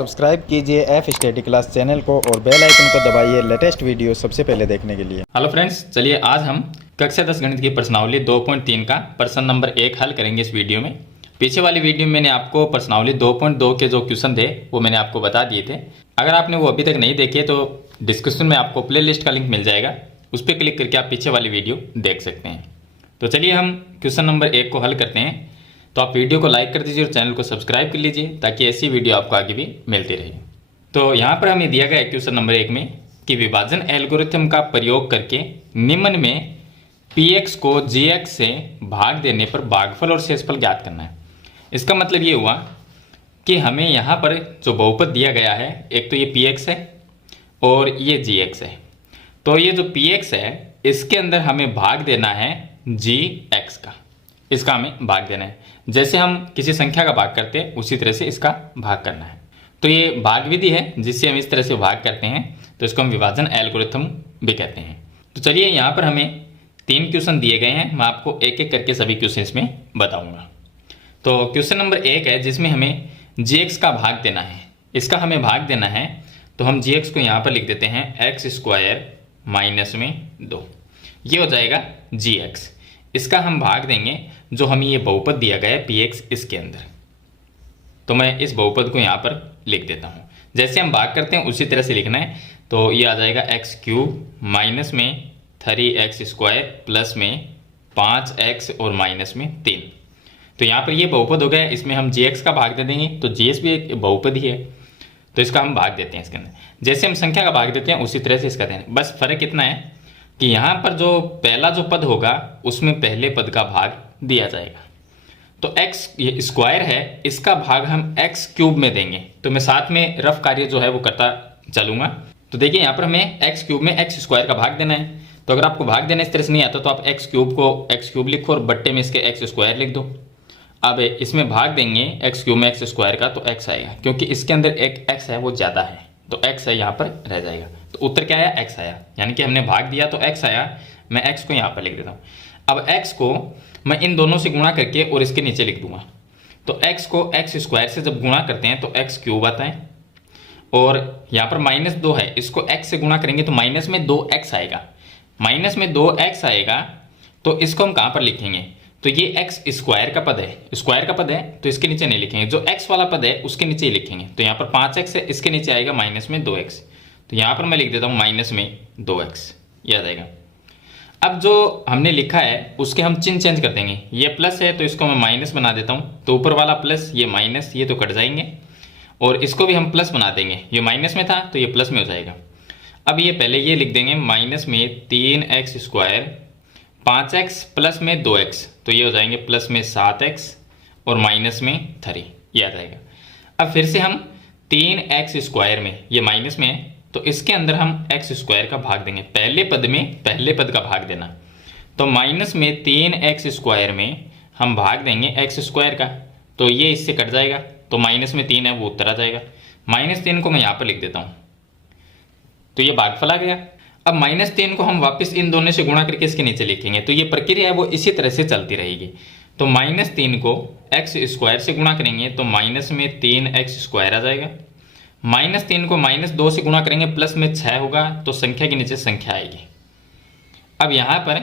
Subscribe कीजिए F study class channel को और बेल आइकन को दबाइए लेटेस्ट वीडियो सबसे पहले देखने के लिए। हेलो फ्रेंड्स, चलिए आज हम कक्षा 10 गणित की प्रश्नावली 2.3 का प्रश्न नंबर 1 हल करेंगे इस वीडियो में। पीछे वाली वीडियो में मैंने आपको प्रश्नावली 2.2 के जो क्वेश्चन थे वो मैंने आपको बता दिए थे। अगर आपने वो अभी तक नहीं देखे तो डिस्क्रिप्शन में आपको प्ले लिस्ट का लिंक मिल जाएगा, उस पर क्लिक करके आप पीछे वाली वीडियो देख सकते हैं। तो चलिए हम क्वेश्चन नंबर 1 को हल करते हैं। तो आप वीडियो को लाइक कर दीजिए और चैनल को सब्सक्राइब कर लीजिए ताकि ऐसी वीडियो आपको आगे भी मिलती रहे। तो यहाँ पर हमें दिया गया है क्वेश्चन नंबर 1 में कि विभाजन एल्गोरिथम का प्रयोग करके निम्न में px को gx से भाग देने पर भागफल और शेषफल ज्ञात करना है। इसका मतलब ये हुआ कि हमें यहाँ पर जो बहुपद दिया गया है, एक तो ये px है और ये gx है। तो ये जो px है इसके अंदर हमें भाग देना है gx का, इसका हमें भाग देना है। जैसे हम किसी संख्या का भाग करते हैं उसी तरह से इसका भाग करना है। तो ये भाग विधि है जिससे हम इस तरह से भाग करते हैं, तो इसको हम विभाजन एल्गोरिथम भी कहते हैं। तो चलिए यहाँ पर हमें 3 क्वेश्चन दिए गए हैं, मैं आपको एक एक करके सभी क्वेश्चन इसमें बताऊंगा। तो क्वेश्चन नंबर 1 है जिसमें हमें gx का भाग देना है, इसका हमें भाग देना है। तो हम gx को यहाँ पर लिख देते हैं x² माइनस में 2, ये हो जाएगा gx। इसका हम भाग देंगे जो हमें ये बहुपद दिया गया है px, इसके अंदर। तो मैं इस बहुपद को यहाँ पर लिख देता हूँ। जैसे हम भाग करते हैं उसी तरह से लिखना है। तो ये आ जाएगा x³ माइनस में 3x² प्लस में 5x और माइनस में 3। तो यहाँ पर ये बहुपद हो गया, इसमें हम gx का भाग दे देंगे। तो gx भी एक बहुपद ही है, तो इसका हम भाग देते हैं इसके अंदर। जैसे हम संख्या का भाग देते हैं उसी तरह से इसका देना है। बस फर्क इतना है कि यहाँ पर जो पहला जो पद होगा उसमें पहले पद का भाग दिया जाएगा। तो x ये स्क्वायर है, इसका भाग हम x³ में देंगे। तो मैं साथ में रफ कार्य जो है वो करता चलूंगा। तो देखिए यहाँ पर हमें x³ में x² का भाग देना है। तो अगर आपको भाग देना इस तरह से नहीं आता तो आप x³ को x³ लिखो और बट्टे में इसके x² लिख दो। अब इसमें भाग देंगे x³ में x² का, तो x आएगा, क्योंकि इसके अंदर एक x है वो ज़्यादा है, तो x है यहाँ पर रह जाएगा। तो उत्तर क्या आया? x आया, यानी कि हमने भाग दिया तो x आया। मैं x को यहाँ पर लिख देता हूँ। अब x को मैं इन दोनों से गुणा करके और इसके नीचे लिख दूंगा। तो x को x² से जब गुणा करते हैं तो x³ आता है, और यहाँ पर -2 है, इसको x से गुणा करेंगे तो माइनस में 2x आएगा। माइनस में 2x आएगा तो इसको हम कहाँ पर लिखेंगे? तो ये x² का पद है, स्क्वायर का पद है, तो इसके नीचे नहीं लिखेंगे। जो x वाला पद है उसके नीचे ही लिखेंगे। तो यहाँ पर 5x है, इसके नीचे आएगा माइनस में 2x। तो यहाँ पर मैं लिख देता हूँ माइनस में 2x, ये आ जाएगा। अब जो हमने लिखा है उसके हम चिन्ह चेंज कर देंगे। ये प्लस है तो इसको मैं माइनस बना देता हूँ, तो ऊपर वाला प्लस ये माइनस, ये तो कट जाएंगे, और इसको भी हम प्लस बना देंगे। ये माइनस में था तो ये प्लस में हो जाएगा। अब ये पहले ये लिख देंगे माइनस में 3x² 5x प्लस में 2x, तो ये हो जाएंगे प्लस में 7x और माइनस में 3, ये आ जाएगा। अब फिर से हम 3x² में, ये माइनस में है तो इसके अंदर हम x² का भाग देंगे। पहले पद में पहले पद का भाग देना। तो माइनस में 3x² में हम भाग देंगे x² का, तो ये इससे कट जाएगा, तो माइनस में 3 है वो उत्तर आ जाएगा। -3 को मैं यहाँ पर लिख देता हूँ, तो ये भागफल आ गया। अब -3 को हम वापस इन दोनों से गुणा करके इसके नीचे लिखेंगे। तो ये प्रक्रिया है वो इसी तरह से चलती रहेगी। तो -3 को x² से गुणा करेंगे तो माइनस में 3x² आ जाएगा। -3 को -2 से गुणा करेंगे प्लस में 6 होगा, तो संख्या के नीचे संख्या आएगी। अब यहाँ पर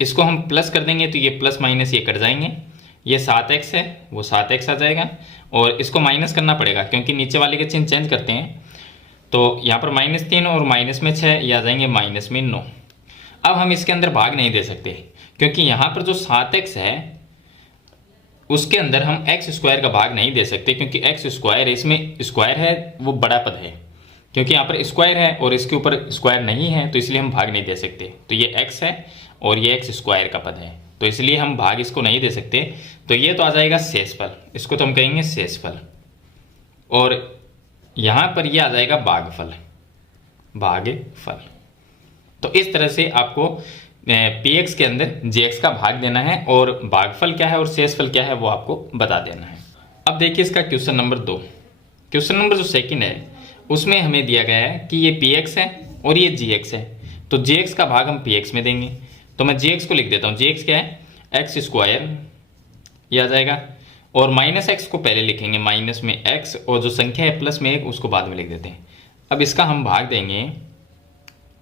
इसको हम प्लस कर देंगे तो ये प्लस माइनस ये कट जाएंगे। ये 7x है वो 7x आ जाएगा, और इसको माइनस करना पड़ेगा क्योंकि नीचे वाले के चिन्ह चेंज करते हैं। तो यहाँ पर -3 और माइनस में 6 ये आ जाएंगे माइनस में 9। अब हम इसके अंदर भाग नहीं दे सकते क्योंकि यहाँ पर जो 7x है उसके अंदर हम x² का भाग नहीं दे सकते, क्योंकि x² इसमें स्क्वायर है वो बड़ा पद है, क्योंकि यहाँ पर स्क्वायर है और इसके ऊपर स्क्वायर नहीं है, तो इसलिए हम भाग नहीं दे सकते। तो ये x है और ये x² का पद है, तो इसलिए हम भाग इसको नहीं दे सकते। तो ये तो आ जाएगा शेषफल, इसको तो हम कहेंगे शेषफल, और यहाँ पर ये आ जाएगा भागफल, भागफल। तो इस तरह से आपको px के अंदर gx का भाग देना है, और भागफल क्या है और शेषफल क्या है वो आपको बता देना है। अब देखिए इसका क्वेश्चन नंबर 2। क्वेश्चन नंबर जो सेकंड है उसमें हमें दिया गया है कि ये px है और ये gx है। तो gx का भाग हम px में देंगे। तो मैं gx को लिख देता हूँ। gx क्या है? x², ये आ जाएगा, और माइनस एक्स को पहले लिखेंगे, माइनस में एक्स, और जो संख्या है प्लस में एक उसको बाद में लिख देते हैं। अब इसका हम भाग देंगे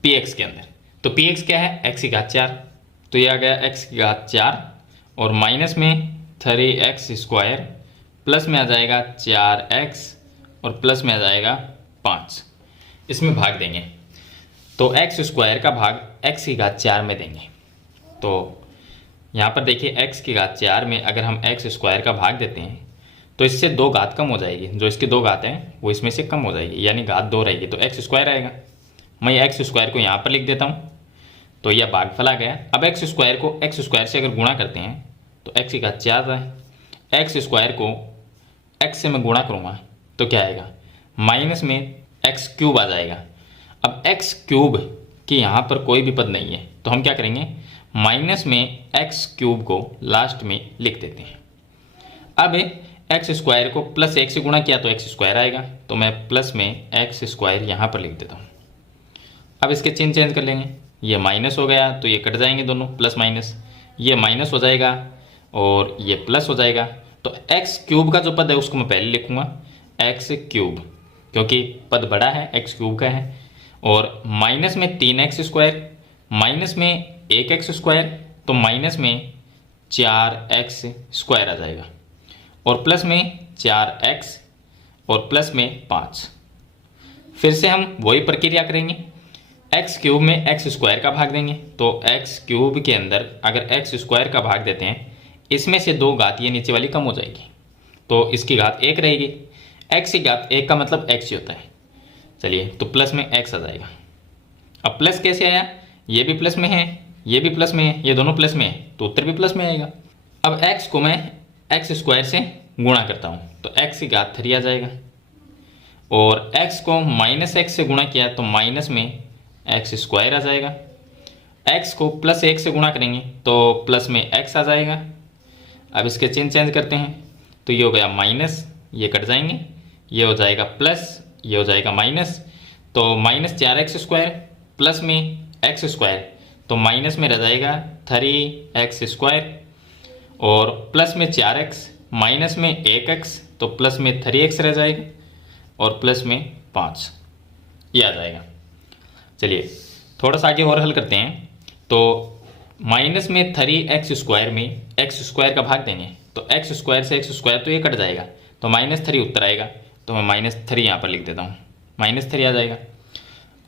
पी एक्स के अंदर। तो पी एक्स क्या है, एक्स की घात 4, तो ये आ गया एक्स की घात 4 और माइनस में 3x स्क्वायर, प्लस में आ जाएगा 4x और प्लस में आ जाएगा 5। इसमें भाग देंगे तो एक्स स्क्वायर का भाग एक्स की घात 4 में देंगे। तो यहाँ पर देखिए एक्स की घात 4 में अगर हम एक्स स्क्वायर का भाग देते हैं तो इससे 2 घात कम हो जाएगी, जो इसकी 2 घात हैं वो इसमें से कम हो जाएगी, यानी घात 2 रहेगी, तो एक्स स्क्वायर आएगा। मैं एक्स स्क्वायर को यहाँ पर लिख देता हूँ, तो यह भागफल आ गया। अब एक्स स्क्वायर को एक्स स्क्वायर से अगर गुणा करते हैं तो एक्स की घात 4 है, एक्स स्क्वायर को एक्स से मैं गुणा करूँगा तो क्या आएगा, माइनस में एक्स क्यूब आ जाएगा। अब एक्स क्यूब की यहाँ पर कोई भी पद नहीं है तो हम क्या करेंगे, माइनस में एक्स क्यूब को लास्ट में लिख देते हैं। अब एक्स स्क्वायर को प्लस 1 से गुणा किया तो एक्स स्क्वायर आएगा, तो मैं प्लस में एक्स स्क्वायर यहाँ पर लिख देता हूँ। अब इसके चिन्ह चेंज कर लेंगे, ये माइनस हो गया तो ये कट जाएंगे दोनों, प्लस माइनस, ये माइनस हो जाएगा और ये प्लस हो जाएगा। तो एक्स क्यूब का जो पद है उसको मैं पहले लिखूंगा एक्स क्यूब, क्योंकि पद बड़ा है, एक्स क्यूब का है, और माइनस में 3x स्क्वायर, माइनस में 1x स्क्वायर, तो माइनस में 4x स्क्वायर आ जाएगा, और प्लस में 4x और प्लस में 5। फिर से हम वही प्रक्रिया करेंगे, एक्स क्यूब में एक्स स्क्वायर का भाग देंगे। तो एक्स क्यूब के अंदर अगर एक्स स्क्वायर का भाग देते हैं, इसमें से 2 घात ये नीचे वाली कम हो जाएगी, तो इसकी घात 1 रहेगी। एक्स की घात 1 का मतलब एक्स ही होता है। चलिए, तो प्लस में एक्स आ जाएगा। अब प्लस कैसे आया, ये भी प्लस में है, ये भी प्लस में है, ये दोनों प्लस में है, तो उत्तर भी प्लस में आएगा। अब एक्स को मैं एक्स स्क्वायर से गुणा करता हूँ तो एक्स की घात 3 आ जाएगा, और एक्स को माइनस एक्स से गुणा किया तो माइनस में एक्स स्क्वायर आ जाएगा। एक्स को प्लस 1 से गुणा करेंगे तो प्लस में एक्स आ जाएगा। अब इसके चिन्ह चेंज करते हैं, तो ये हो गया माइनस, ये कट जाएंगे, ये हो जाएगा प्लस, ये हो जाएगा माइनस, तो माइनस 4x स्क्वायर प्लस में एक्स स्क्वायर, तो माइनस में रह जाएगा 3x स्क्वायर, और प्लस में 4x, माइनस में 1x, तो प्लस में 3x रह जाएगा, और प्लस में 5 ये आ जाएगा। चलिए थोड़ा सा आगे और हल करते हैं। तो माइनस में 3x स्क्वायर में एक्स स्क्वायर का भाग देंगे तो एक्स स्क्वायर से एक्स स्क्वायर तो ये कट जाएगा, तो -3 उत्तर आएगा, तो मैं -3 यहाँ पर लिख देता हूँ, -3 आ जाएगा।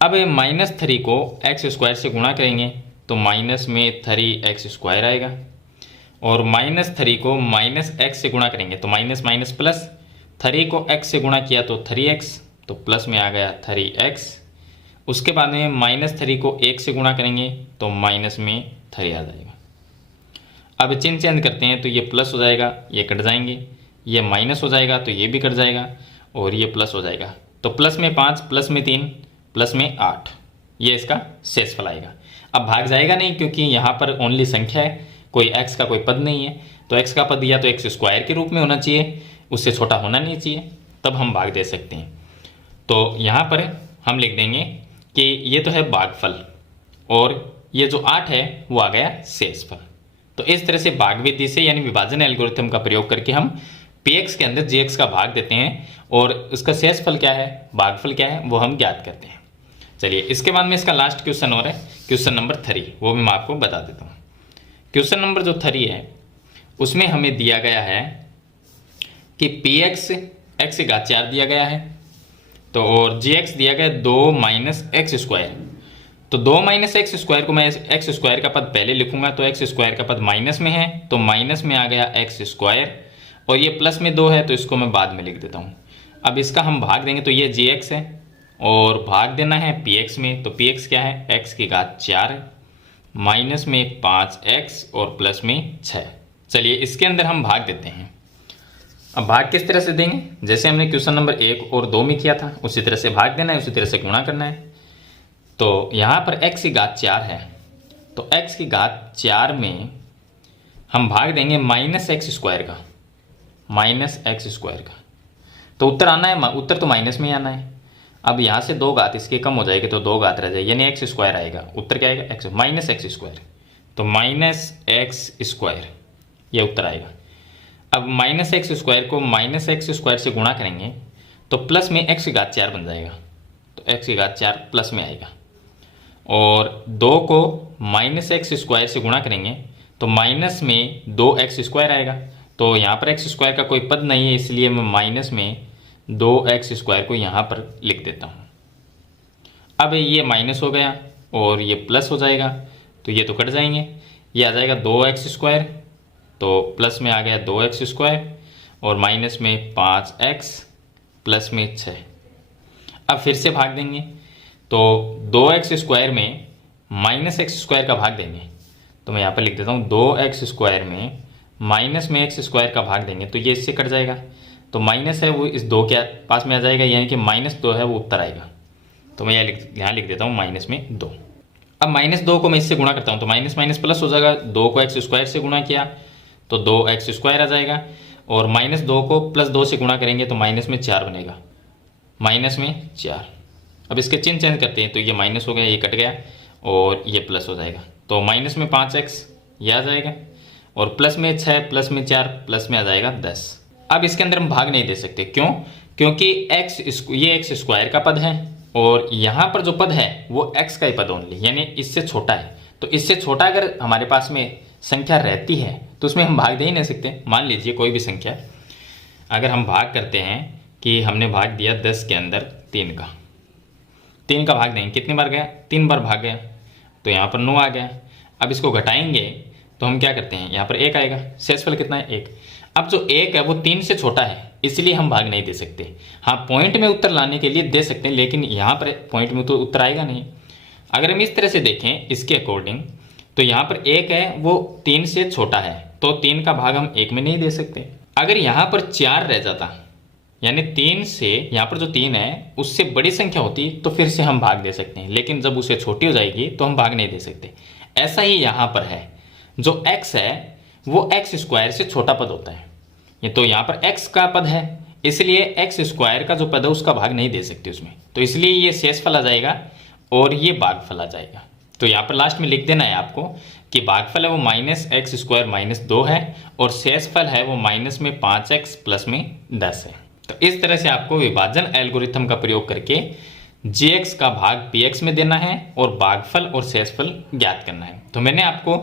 अब -3 को एक्स स्क्वायर से गुणा करेंगे तो माइनस में 3x स्क्वायर आएगा, और -3 को माइनस एक्स से गुणा करेंगे तो माइनस माइनस प्लस, 3 को x से गुणा किया तो 3x, तो प्लस में आ गया 3x। उसके बाद में -3 को 1 से गुणा करेंगे तो माइनस में 3 आ जाएगा। अब चिन्ह चेंज करते हैं तो ये प्लस हो जाएगा, ये कट जाएंगे, ये माइनस हो जाएगा तो ये भी कट जाएगा, और ये प्लस हो जाएगा, तो प्लस में 5, प्लस में 3, प्लस में 8, ये इसका शेषफल आएगा। अब भाग जाएगा नहीं क्योंकि यहाँ पर ओनली संख्या है, कोई x का कोई पद नहीं है, तो x का पद या तो x स्क्वायर के रूप में होना चाहिए, उससे छोटा होना नहीं चाहिए, तब हम भाग दे सकते हैं। तो यहाँ पर हम लिख देंगे कि ये तो है भागफल, और ये जो 8 है वो आ गया शेषफल। तो इस तरह से भाग विधि से यानी विभाजन एल्गोरिथम का प्रयोग करके हम px के अंदर gx का भाग देते हैं, और उसका शेषफल क्या है, भागफल क्या है, वो हम ज्ञात करते हैं। चलिए इसके बाद में इसका लास्ट क्वेश्चन और है क्वेश्चन नंबर 3, वो भी मैं आपको बता देता हूँ। क्वेश्चन नंबर जो 3 है उसमें हमें दिया गया है कि px x की घात 4 दिया गया है, तो और gx दिया गया 2 माइनस एक्स स्क्वायर। तो 2 माइनस एक्स स्क्वायर को मैं एक्स स्क्वायर का पद पहले लिखूंगा, तो एक्स स्क्वायर का पद माइनस में है तो माइनस में आ गया एक्स स्क्वायर, और ये प्लस में 2 है तो इसको मैं बाद में लिख देता हूँ। अब इसका हम भाग देंगे तो ये gx है, और भाग देना है px में, तो px क्या है, x की घात 4 माइनस में 5x और प्लस में 6। चलिए इसके अंदर हम भाग देते हैं। अब भाग किस तरह से देंगे, जैसे हमने क्वेश्चन नंबर 1 और 2 में किया था उसी तरह से भाग देना है, उसी तरह से गुणा करना है। तो यहाँ पर x की घात 4 है, तो x की घात 4 में हम भाग देंगे माइनस एक्स स्क्वायर का, माइनस एक्स स्क्वायर का, तो उत्तर आना है, उत्तर तो माइनस में ही आना है। अब यहाँ से 2 घात इसके कम हो जाएगी तो 2 घात रह जाएगी, यानी एक्स स्क्वायर आएगा, उत्तर क्या आएगा, एक्स माइनस एक्स स्क्वायर, तो माइनस एक्स स्क्वायर ये उत्तर आएगा। अब माइनस एक्स स्क्वायर को माइनस एक्स स्क्वायर से गुणा करेंगे तो प्लस में एक्स की घात 4 बन जाएगा, तो एक्स की घात 4 प्लस में आएगा। और 2 को माइनस एक्स स्क्वायर से गुणा करेंगे तो माइनस में 2x स्क्वायर आएगा। तो यहाँ पर एक्स स्क्वायर का कोई पद नहीं है, इसलिए मैं माइनस में 2x स्क्वायर को यहाँ पर लिख देता हूँ। अब ये माइनस हो गया और ये प्लस हो जाएगा, तो ये तो कट जाएंगे, ये आ जाएगा 2x स्क्वायर, तो प्लस में आ गया 2x स्क्वायर और माइनस में 5x प्लस में 6। अब फिर से भाग देंगे तो 2x स्क्वायर में माइनस एक्स स्क्वायर का भाग देंगे, तो मैं यहाँ पर लिख देता हूँ 2x स्क्वायर में माइनस में एक्स स्क्वायर का भाग देंगे तो ये इससे कट जाएगा, तो माइनस है वो इस 2 के पास में आ जाएगा, यानी कि -2 है वो उत्तर आएगा। तो मैं यहाँ लिख देता हूँ माइनस में 2। अब -2 को मैं इससे गुणा करता हूँ तो माइनस माइनस प्लस हो जाएगा, 2 को एक्स स्क्वायर से गुणा किया तो 2x स्क्वायर आ जाएगा, और -2 को +2 से गुणा करेंगे तो माइनस में 4 बनेगा, माइनस में 4। अब इसके चिन्ह चेंज करते हैं तो ये माइनस हो गया, ये कट गया और ये प्लस हो जाएगा, तो माइनस में 5x ये आ जाएगा, और प्लस में 6 प्लस में 4 प्लस में आ जाएगा 10। अब इसके अंदर हम भाग नहीं दे सकते, क्यों? क्योंकि ये एक्स स्क्वायर का पद है और यहाँ पर जो पद है वो x का ही पद ओनली, यानी इससे छोटा है। तो इससे छोटा अगर हमारे पास में संख्या रहती है तो उसमें हम भाग दे ही नहीं सकते। मान लीजिए कोई भी संख्या, अगर हम भाग करते हैं कि हमने भाग दिया 10 के अंदर 3 का भाग देंगे, कितनी बार गया? 3 बार भाग गया, तो यहाँ पर 9 आ गया। अब इसको घटाएंगे तो हम क्या करते हैं, यहाँ पर 1 आएगा, शेषफल कितना है? 1। अब जो 1 है वो 3 से छोटा है, इसलिए हम भाग नहीं दे सकते। हाँ, पॉइंट में उत्तर लाने के लिए दे सकते हैं, लेकिन यहाँ पर पॉइंट में तो उत्तर आएगा नहीं। अगर हम इस तरह से देखें इसके अकॉर्डिंग, तो यहाँ पर 1 है वो 3 से छोटा है, तो 3 का भाग हम 1 में नहीं दे सकते। अगर यहाँ पर 4 रह जाता, यानी 3 से यहाँ पर जो 3 है उससे बड़ी संख्या होती तो फिर से हम भाग दे सकते हैं, लेकिन जब उससे छोटी हो जाएगी तो हम भाग नहीं दे सकते। ऐसा ही यहाँ पर है, जो x है वो एक्स स्क्वायर से छोटा पद होता है, ये तो यहाँ पर x का पद है, इसलिए एक्स स्क्वायर का जो पद है उसका भाग नहीं दे सकते उसमें, तो इसलिए ये शेषफल आ जाएगा और ये भागफल आ जाएगा। तो यहाँ पर लास्ट में लिख देना है आपको कि भागफल है वो -x स्क्वायर -2 है और शेषफल है वो माइनस में 5x प्लस में 10 है। तो इस तरह से आपको विभाजन एल्गोरिथम का प्रयोग करके gx का भाग px में देना है और भागफल और शेषफल ज्ञात करना है। तो मैंने आपको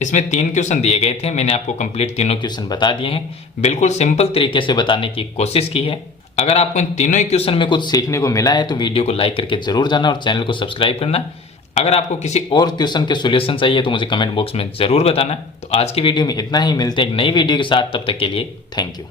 इसमें 3 क्वेश्चन दिए गए थे, मैंने आपको कंप्लीट तीनों क्वेश्चन बता दिए हैं, बिल्कुल सिंपल तरीके से बताने की कोशिश की है। अगर आपको इन तीनों ही क्वेश्चन में कुछ सीखने को मिला है तो वीडियो को लाइक करके जरूर जाना और चैनल को सब्सक्राइब करना। अगर आपको किसी और क्वेश्चन के सॉल्यूशन चाहिए तो मुझे कमेंट बॉक्स में जरूर बताना। तो आज की वीडियो में इतना ही, मिलते हैं एक नई वीडियो के साथ, तब तक के लिए थैंक यू।